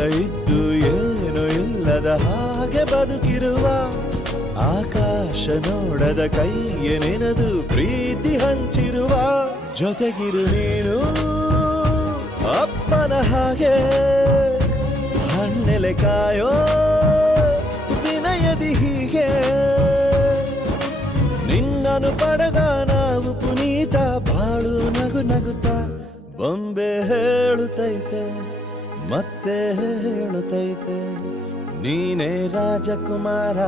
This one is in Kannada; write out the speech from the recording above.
ಇದ್ದು ಏನು ಇಲ್ಲದ ಹಾಗೆ ಬದುಕಿರುವ ಆಕಾಶ ನೋಡದ ಕೈಯ ನೆನೆದು ಪ್ರೀತಿ ಹಂಚಿರುವ ಜೊತೆಗಿರು ನೀನು ಅಪ್ಪನ ಹಾಗೆ ಹಣ್ಣೆಲೆ ಕಾಯೋ ವಿನಯದಿ ಹೀಗೆ ನಿನ್ನನು ಪಡೆದ ನಾವು ಪುನೀತ ಬಾಳು ನಗು ನಗುತ್ತಾ ಬೊಂಬೆ ಹೇಳುತ್ತೈತೆ ಮತ್ತೆ ಹೇಳುತ್ತೈತೆ ನೀನೇ ರಾಜಕುಮಾರ.